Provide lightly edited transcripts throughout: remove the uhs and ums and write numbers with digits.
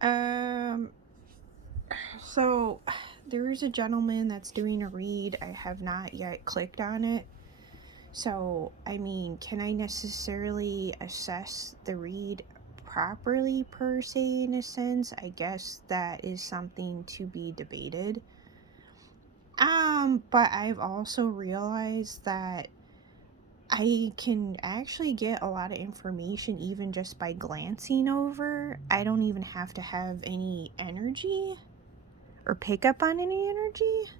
Um, so there's a gentleman that's doing a read. I have not yet clicked on it. So, I mean, can I necessarily assess the read properly, per se, in a sense? I guess that is something to be debated. But I've also realized that I can actually get a lot of information even just by glancing over. I don't even have to have any energy or pick up on any energy.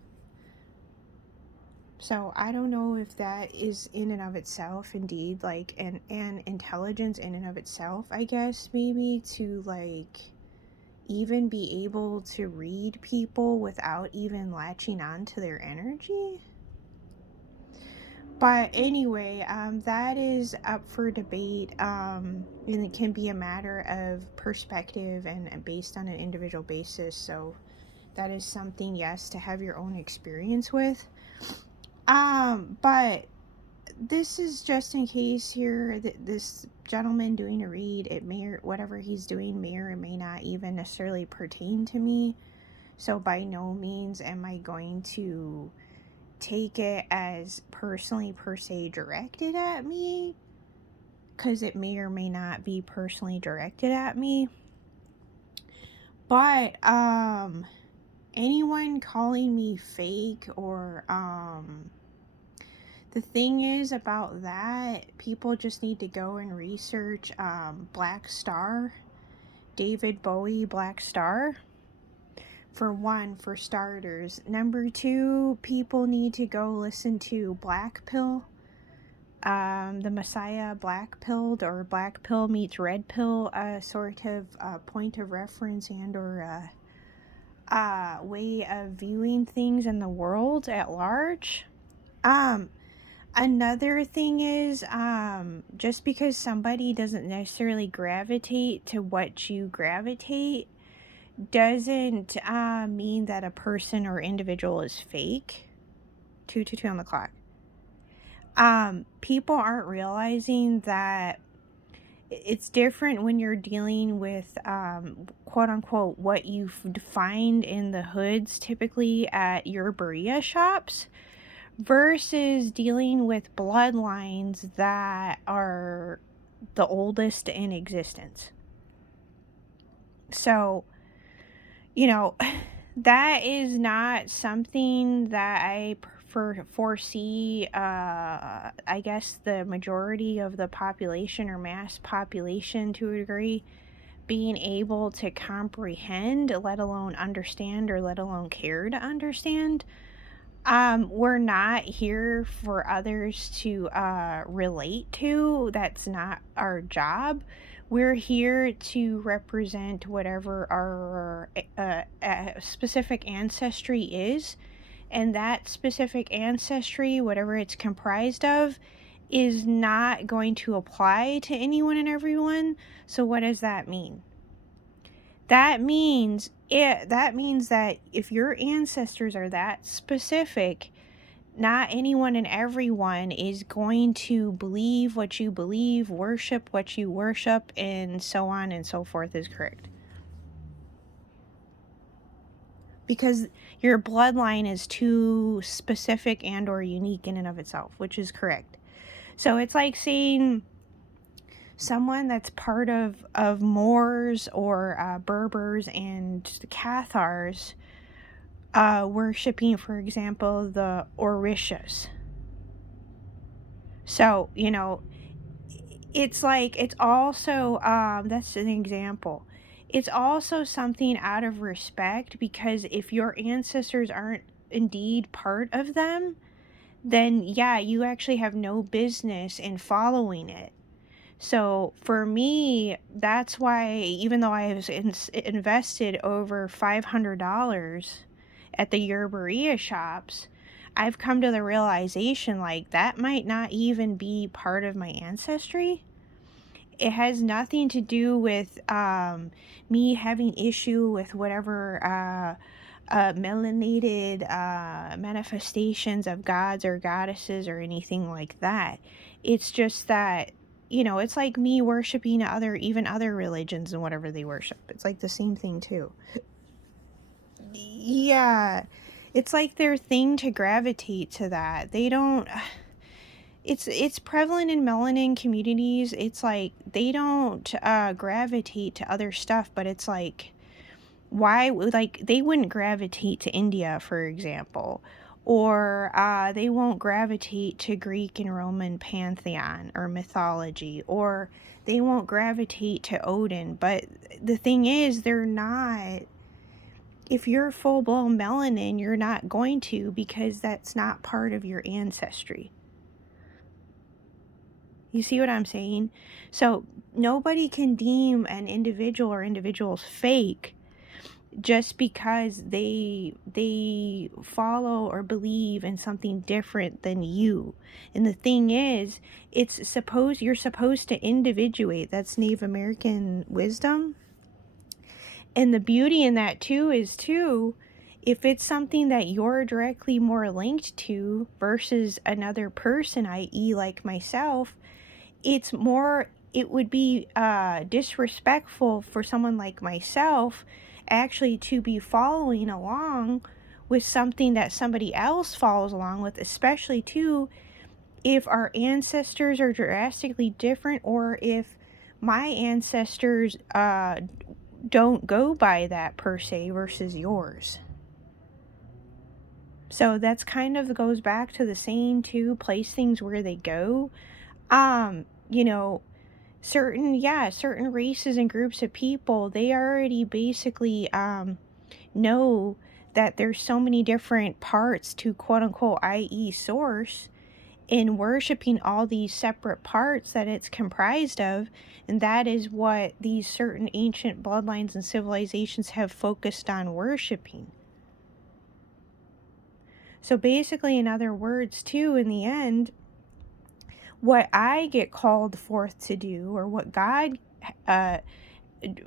So I don't know if that is in and of itself indeed like an intelligence in and of itself, I guess, maybe to like even be able to read people without even latching on to their energy. But anyway, that is up for debate, and it can be a matter of perspective and based on an individual basis. So that is something, yes, to have your own experience with. But this is just in case here that this gentleman doing a read, it may or whatever he's doing may or may not even necessarily pertain to me. So by no means am I going to take it as personally per se directed at me, because it may or may not be personally directed at me. But anyone calling me fake or the thing is about that, people just need to go and research Black Star, David Bowie Black Star. For one, for starters. Number two, people need to go listen to Black Pill, the Messiah Black Pilled, or Black Pill meets Red Pill, sort of point of reference and or way of viewing things in the world at large. Another thing is, just because somebody doesn't necessarily gravitate to what you gravitate doesn't mean that a person or individual is fake. 2:22 on the clock. People aren't realizing that it's different when you're dealing with quote unquote what you find in the hoods typically at your burrito shops versus dealing with bloodlines that are the oldest in existence. So, that is not something that I foresee, I guess, the majority of the population or mass population to a degree being able to comprehend, let alone understand, or let alone care to understand. We're not here for others to relate to. That's not our job. We're here to represent whatever our specific ancestry is. And that specific ancestry, whatever it's comprised of, is not going to apply to anyone and everyone. So what does that mean? That means that if your ancestors are that specific, not anyone and everyone is going to believe what you believe, worship what you worship, and so on and so forth is correct. Because your bloodline is too specific and or unique in and of itself, which is correct. So it's like saying someone that's part of Moors or Berbers and the Cathars worshipping, for example, the Orishas. So, it's like, it's also, that's an example. It's also something out of respect, because if your ancestors aren't indeed part of them, then yeah, you actually have no business in following it. So for me, that's why, even though I have invested over $500 at the Yerberia shops, I've come to the realization like that might not even be part of my ancestry. It has nothing to do with me having issue with whatever melanated manifestations of gods or goddesses or anything like that. It's just that it's like me worshiping even other religions and whatever they worship. It's like the same thing too. Yeah. It's like their thing to gravitate to that. They don't it's prevalent in melanin communities. It's like they don't gravitate to other stuff, but it's like like they wouldn't gravitate to India, for example, or they won't gravitate to Greek and Roman pantheon or mythology, or they won't gravitate to Odin. But the thing is, they're not. If you're full blown melanin, you're not going to, because that's not part of your ancestry. You see what I'm saying? So nobody can deem an individual or individuals fake just because they follow or believe in something different than you. And the thing is, you're supposed to individuate. That's Native American wisdom. And the beauty in that too is if it's something that you're directly more linked to versus another person, i.e. like myself, it would be disrespectful for someone like myself actually to be following along with something that somebody else follows along with, especially too if our ancestors are drastically different, or if my ancestors don't go by that per se versus yours. So that's kind of goes back to the saying too, place things where they go. You know, certain races and groups of people, they already basically know that there's so many different parts to quote unquote i.e. source, in worshiping all these separate parts that it's comprised of. And that is what these certain ancient bloodlines and civilizations have focused on worshiping. So basically, in other words too, in the end, what I get called forth to do, or what God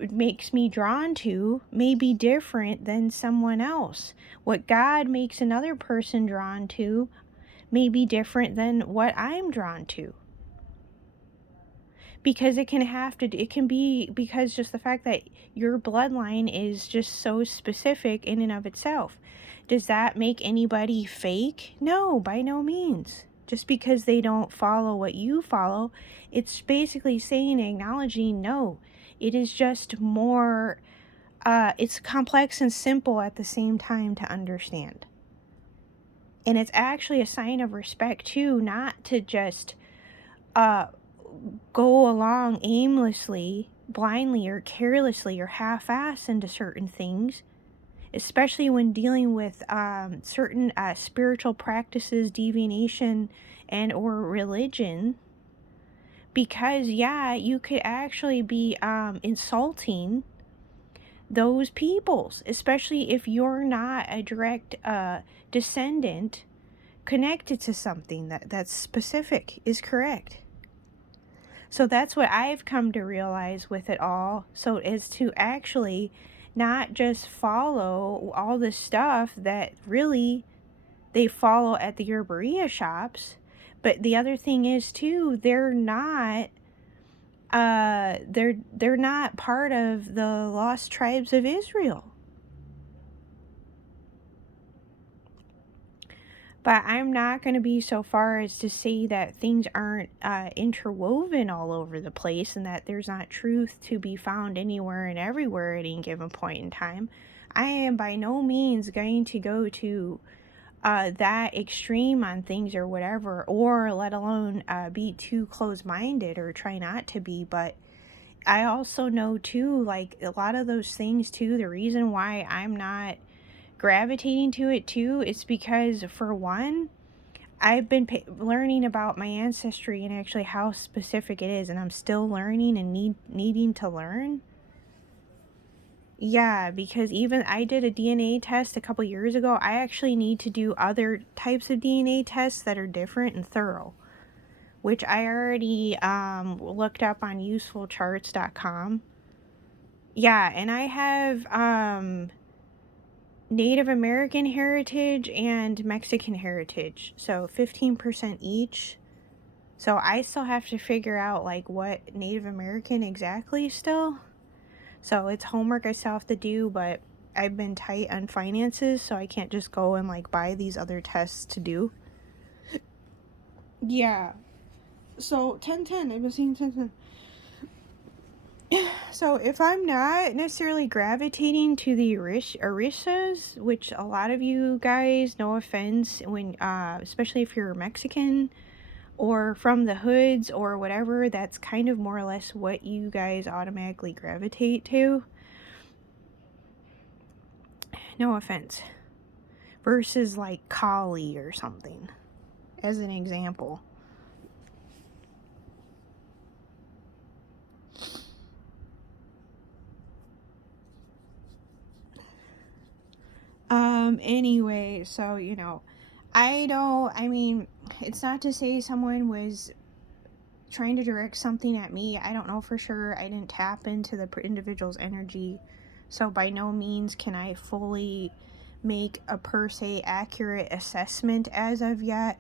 makes me drawn to, may be different than someone else. What God makes another person drawn to may be different than what I'm drawn to. Because it can be because just the fact that your bloodline is just so specific in and of itself. Does that make anybody fake? No, by no means. Just because they don't follow what you follow, it's basically saying, acknowledging, no, it is just more, it's complex and simple at the same time to understand. And it's actually a sign of respect too, not to just go along aimlessly, blindly, or carelessly, or half-ass into certain things, especially when dealing with certain spiritual practices, divination, and or religion. Because you could actually be insulting those peoples, especially if you're not a direct descendant connected to something that's specific, is correct. So that's what I've come to realize with it all. So is to actually not just follow all the stuff that really they follow at the Yerberia shops, but the other thing is too, they're not part of the lost tribes of Israel. But I'm not going to be so far as to say that things aren't interwoven all over the place, and that there's not truth to be found anywhere and everywhere at any given point in time. I am by no means going to go to that extreme on things or whatever, or let alone be too close-minded or try not to be. But I also know too, like a lot of those things too, the reason why I'm not gravitating to it too is because, for one, I've been learning about my ancestry and actually how specific it is, and I'm still learning and needing to learn. Yeah, because even I did a DNA test a couple years ago. I actually need to do other types of DNA tests that are different and thorough, which I already looked up on usefulcharts.com. Yeah, and I have Native American heritage and Mexican heritage, so 15% each. So I still have to figure out like what Native American exactly still. So it's homework I still have to do, but I've been tight on finances, so I can't just go and like buy these other tests to do. Yeah. So 10-10, I've been seeing 10-10. So if I'm not necessarily gravitating to the Orishas, which a lot of you guys, no offense, when especially if you're Mexican or from the hoods or whatever, that's kind of more or less what you guys automatically gravitate to. No offense. Versus like Kali or something, as an example. Anyway, so I mean, it's not to say someone was trying to direct something at me. I don't know for sure. I didn't tap into the individual's energy, so by no means can I fully make a per se accurate assessment as of yet.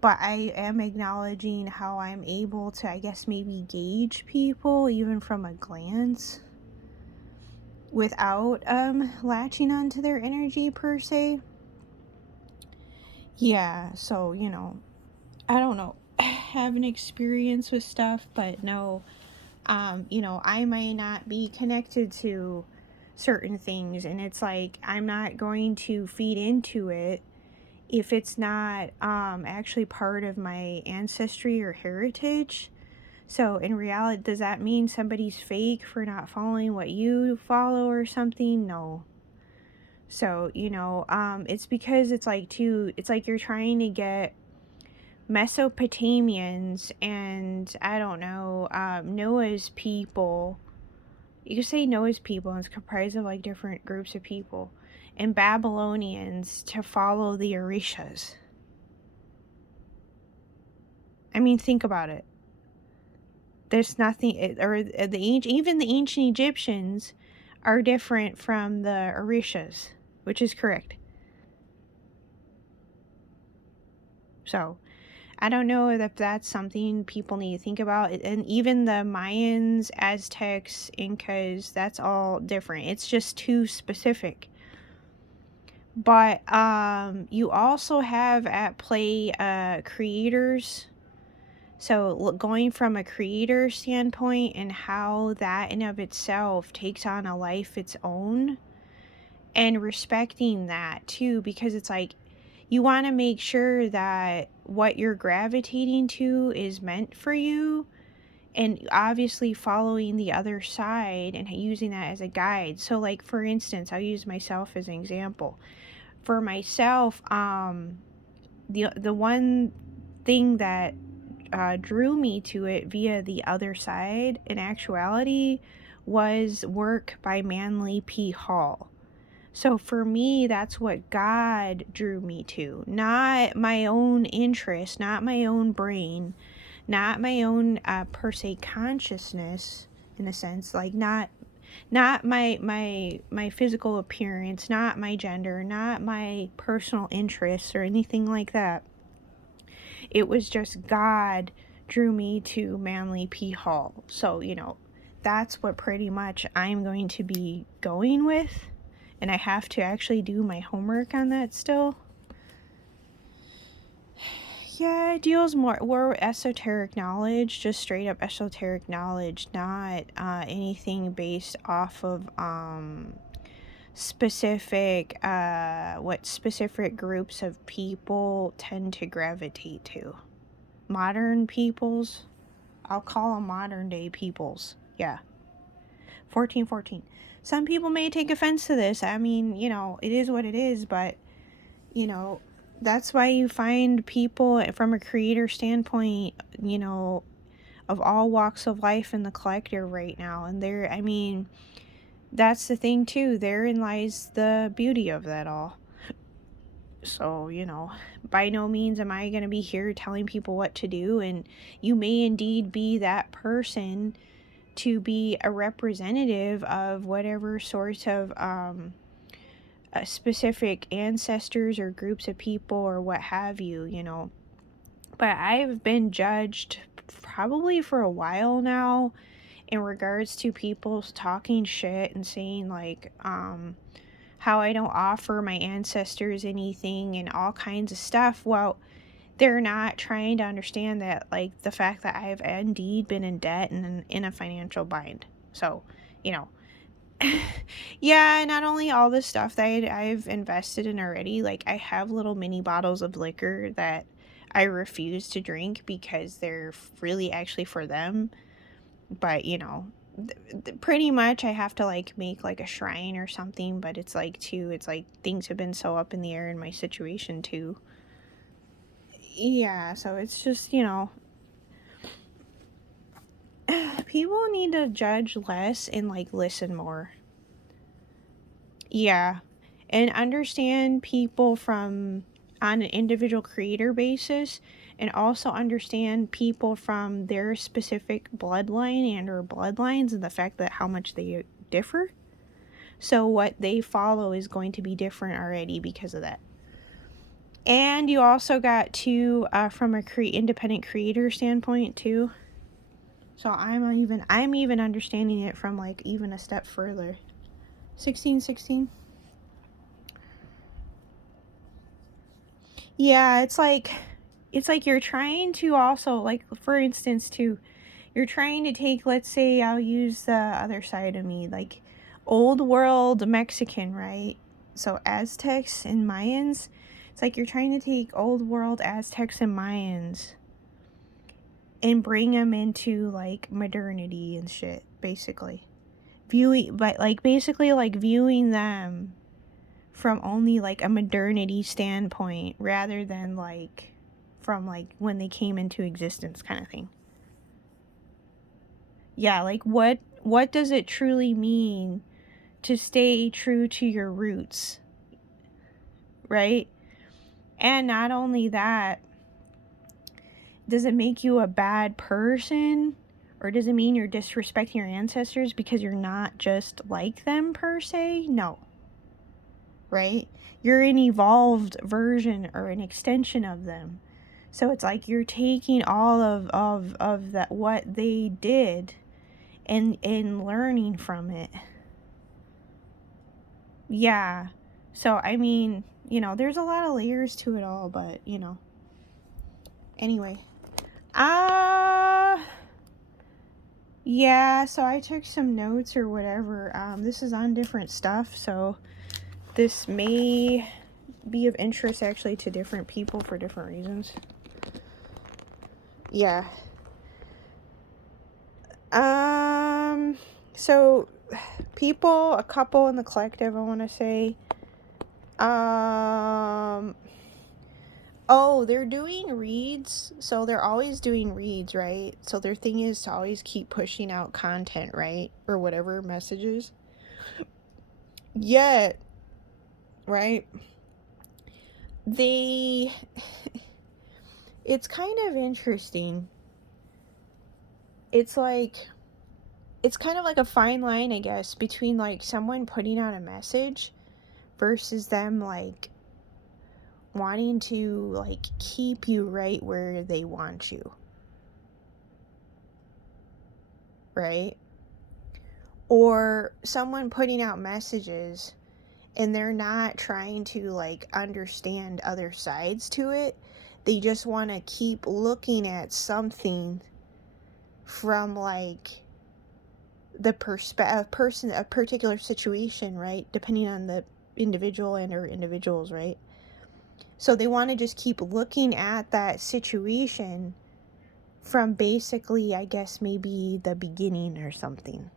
But I am acknowledging how I'm able to, I guess, maybe gauge people even from a glance without latching onto their energy per se. Yeah, so I don't know. Have an experience with stuff, but no, I may not be connected to certain things, and it's like I'm not going to feed into it if it's not actually part of my ancestry or heritage. So in reality, does that mean somebody's fake for not following what you follow or something? No. So, it's because it's like you're trying to get Mesopotamians and I don't know, Noah's people. You could say Noah's people, and it's comprised of like different groups of people, and Babylonians to follow the Orishas. I mean, think about it. There's nothing, or even the ancient Egyptians are different from the Orishas, which is correct. So, I don't know if that's something people need to think about. And even the Mayans, Aztecs, Incas, that's all different. It's just too specific. But you also have at play creators. So going from a creator standpoint and how that in of itself takes on a life its own, and respecting that too, because it's like you want to make sure that what you're gravitating to is meant for you, and obviously following the other side and using that as a guide. So like for instance, I'll use myself as an example. For myself, the one thing that drew me to it via the other side in actuality was work by Manly P. Hall. So for me, that's what God drew me to, not my own interest, not my own brain, not my own per se consciousness, in a sense, like not my physical appearance, not my gender, not my personal interests or anything like that. It was just God drew me to Manly P. Hall. So, that's what pretty much I'm going to be going with. And I have to actually do my homework on that still. Yeah, it deals more esoteric knowledge, just straight up esoteric knowledge, not anything based off of specific what specific groups of people tend to gravitate to. Modern peoples, I'll call them modern day peoples. Yeah. 1414. Some people may take offense to this. I mean, it is what it is, but, that's why you find people from a creator standpoint, of all walks of life in the collective right now. And that's the thing too. Therein lies the beauty of that all. So, by no means am I going to be here telling people what to do. And you may indeed be that person to be a representative of whatever sorts of specific ancestors or groups of people or what have you, But I've been judged probably for a while now in regards to people talking shit and saying like how I don't offer my ancestors anything and all kinds of stuff. Well, they're not trying to understand that, like, the fact that I've indeed been in debt and in a financial bind. So, you know, yeah, not only all the stuff that I've invested in already, like, I have little mini bottles of liquor that I refuse to drink because they're really actually for them. But, pretty much I have to, like, make, like, a shrine or something, but it's, like, too, it's, like, things have been so up in the air in my situation, too. Yeah, so it's just, people need to judge less and, like, listen more. Yeah, and understand people from on an individual creator basis, and also understand people from their specific bloodline and or bloodlines, and the fact that how much they differ. So what they follow is going to be different already because of that. And you also got to from a independent creator standpoint too. So I'm even understanding it from, like, even a step further. 1616. Yeah, it's like you're trying to also, like, for instance, too, you're trying to take, let's say I'll use the other side of me, like old world Mexican, right? So Aztecs and Mayans. It's like you're trying to take old world Aztecs and Mayans and bring them into, like, modernity and shit, basically. Viewing them from only, like, a modernity standpoint rather than, like, from, like, when they came into existence kind of thing. Yeah, like, what does it truly mean to stay true to your roots, right? And not only that, does it make you a bad person? Or does it mean you're disrespecting your ancestors because you're not just like them per se? No. Right? You're an evolved version or an extension of them. So it's like you're taking all of that, what they did, and learning from it. Yeah. So, I mean, there's a lot of layers to it all, but, anyway. Yeah, so I took some notes or whatever. This is on different stuff, so this may be of interest actually to different people for different reasons. Yeah. So people, a couple in the collective, I want to say, they're doing reads, so they're always doing reads, right? So their thing is to always keep pushing out content, right? Or whatever messages. Yet, right? It's kind of interesting. It's kind of like a fine line, I guess, between, like, someone putting out a message versus them, like, wanting to, like, keep you right where they want you, right? Or someone putting out messages and they're not trying to, like, understand other sides to it. They just want to keep looking at something from, like, the a particular situation, right? Depending on the individual and or individuals, right? So they want to just keep looking at that situation from basically, I guess, maybe the beginning or something.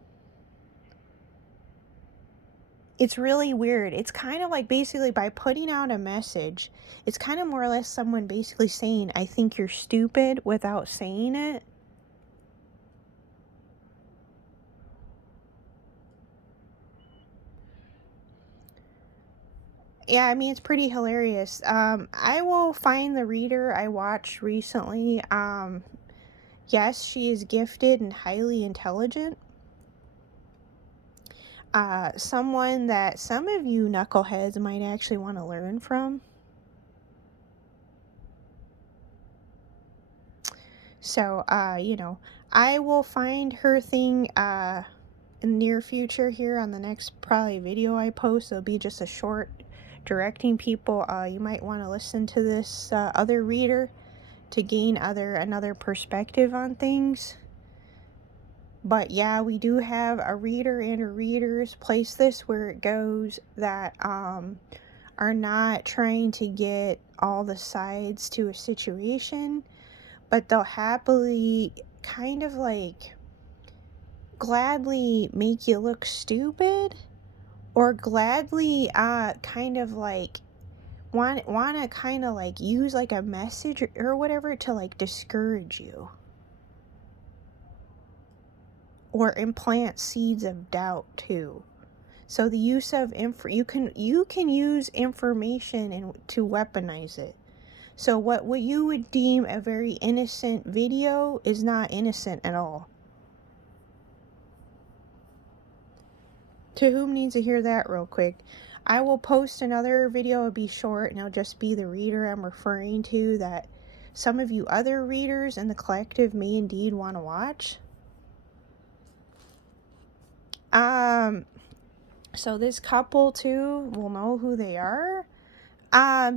It's really weird. It's kind of like, basically, by putting out a message, it's kind of more or less someone basically saying, I think you're stupid, without saying it. Yeah, I mean, it's pretty hilarious. I will find the reader I watched recently. Yes, she is gifted and highly intelligent. Someone that some of you knuckleheads might actually want to learn from. So, I will find her thing in the near future here on the next probably video I post. It'll be just a short directing people. You might want to listen to this other reader to gain another perspective on things. But yeah, we do have a reader and her readers. Place this where it goes, that are not trying to get all the sides to a situation, but they'll happily kind of like gladly make you look stupid, or gladly kind of like want to kind of like use like a message or whatever to like discourage you, or implant seeds of doubt too. So the use of you can use information and to weaponize it. So what you would deem a very innocent video is not innocent at all. To whom needs to hear that real quick? I will post another video. It'll be short and it'll just be the reader I'm referring to, that some of you other readers in the collective may indeed want to watch. So this couple too will know who they are,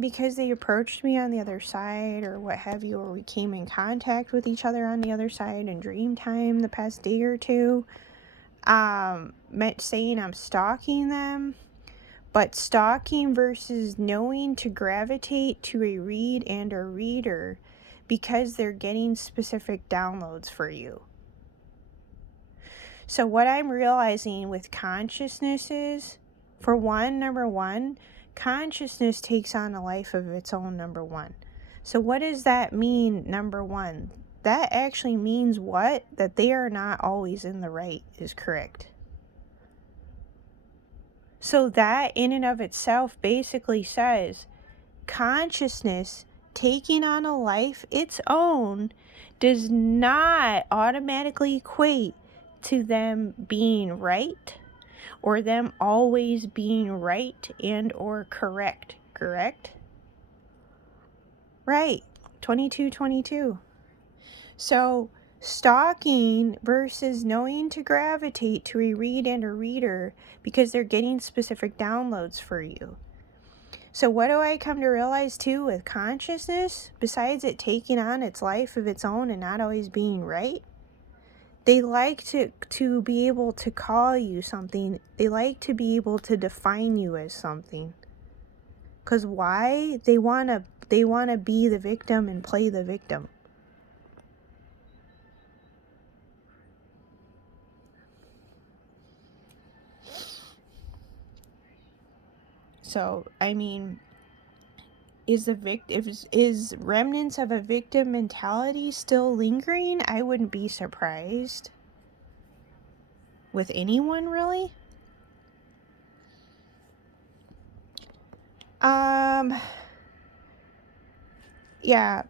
because they approached me on the other side or what have you, or we came in contact with each other on the other side in dream time the past day or two. Saying I'm stalking them, but stalking versus knowing to gravitate to a read and a reader because they're getting specific downloads for you. So what I'm realizing with consciousness is, for one, number one, consciousness takes on a life of its own, number one. So what does that mean, number one? That actually means what? That they are not always in the right is correct. So that in and of itself basically says consciousness taking on a life its own does not automatically equate to them being right, or them always being right and or correct. Right. 2222. So stalking versus knowing to gravitate to a read and a reader because they're getting specific downloads for you. So what do I come to realize too with consciousness, besides it taking on its life of its own and not always being right? They like to be able to call you something. They like to be able to define you as something. 'Cause why? They wanna be the victim and play the victim. So, I mean, is remnants of a victim mentality still lingering? I wouldn't be surprised. With anyone, really? Yeah.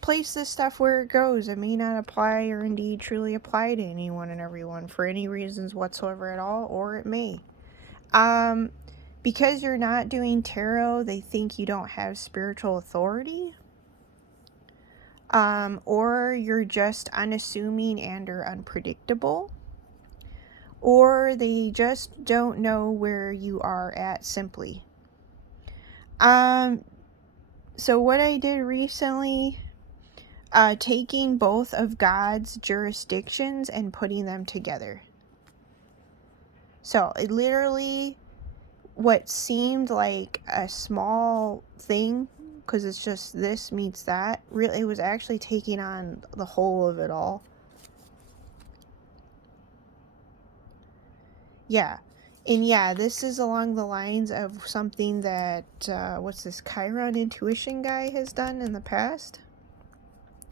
Place this stuff where it goes. It may not apply or indeed truly apply to anyone and everyone for any reasons whatsoever at all, or it may. Because you're not doing tarot, they think you don't have spiritual authority. Or you're just unassuming and or unpredictable. Or they just don't know where you are at simply. So what I did recently, taking both of God's jurisdictions and putting them together. So it literally, what seemed like a small thing, because it's just this meets that, really it was actually taking on the whole of it all. Yeah. And yeah, this is along the lines of something that, what's this, Chiron intuition guy has done in the past.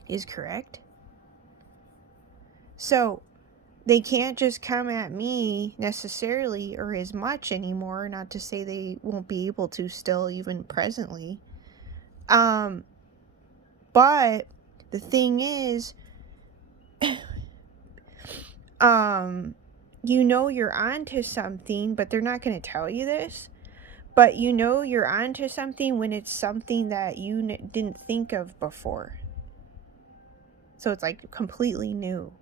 Is correct. So, they can't just come at me necessarily or as much anymore, not to say they won't be able to still, even presently. But the thing is, you know you're onto something, but they're not going to tell you this. But you know you're onto something when it's something that you didn't think of before. So it's like completely new.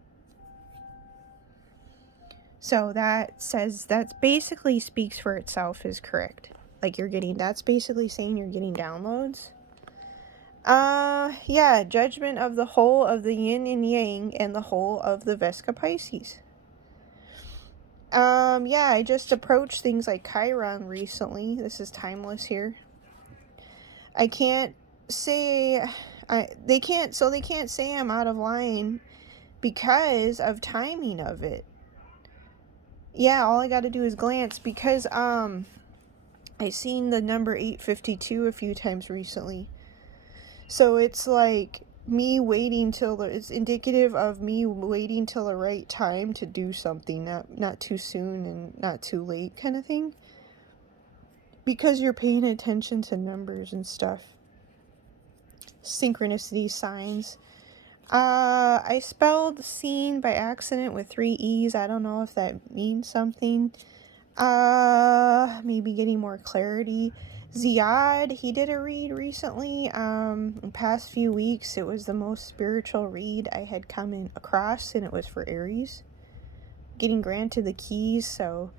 So that basically speaks for itself is correct. Like that's basically saying you're getting downloads. Yeah, judgment of the whole of the yin and yang and the whole of the Vesica Pisces. Yeah, I just approached things like Chiron recently. This is timeless here. I can't say, they can't say I'm out of line because of timing of it. Yeah, all I gotta do is glance because, I seen the number 852 a few times recently. So it's like it's indicative of me waiting till the right time to do something, not too soon and not too late kind of thing. Because you're paying attention to numbers and stuff. Synchronicity signs. I spelled seen by accident with 3 E's. I don't know if that means something. Maybe getting more clarity. Ziad, he did a read recently. In the past few weeks, it was the most spiritual read I had come across, and it was for Aries. Getting granted the keys, so,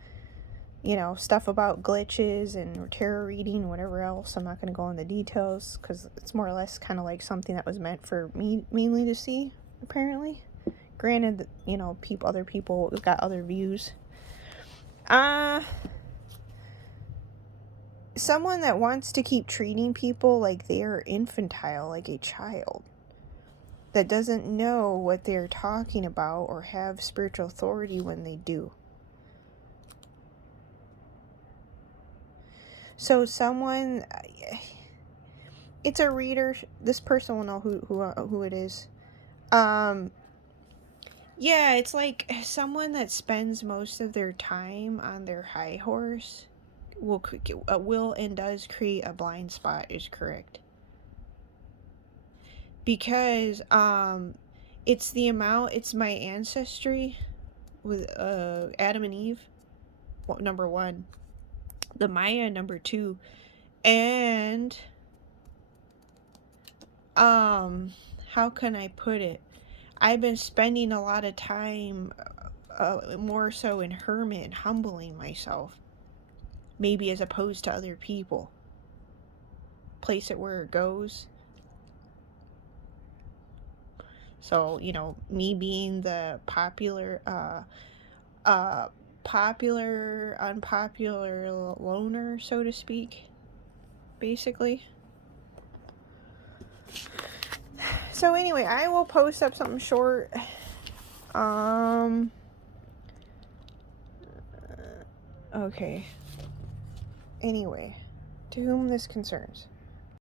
stuff about glitches and tarot reading, whatever else. I'm not going to go into details, because it's more or less kind of like something that was meant for me mainly to see, apparently. Granted, other people got other views. Someone that wants to keep treating people like they are infantile, like a child, that doesn't know what they're talking about or have spiritual authority when they do. So someone, it's a reader. This person will know who it is. Yeah, it's like someone that spends most of their time on their high horse will and does create a blind spot is correct. Because it's my ancestry with Adam and Eve, number 1, the Maya, number 2, and how can I put it? I've been spending a lot of time more so in hermit and humbling myself, maybe as opposed to other people. Place it where it goes. So, me being the popular, unpopular loner, so to speak, basically. So anyway, I will post up something short. Okay. Anyway, to whom this concerns.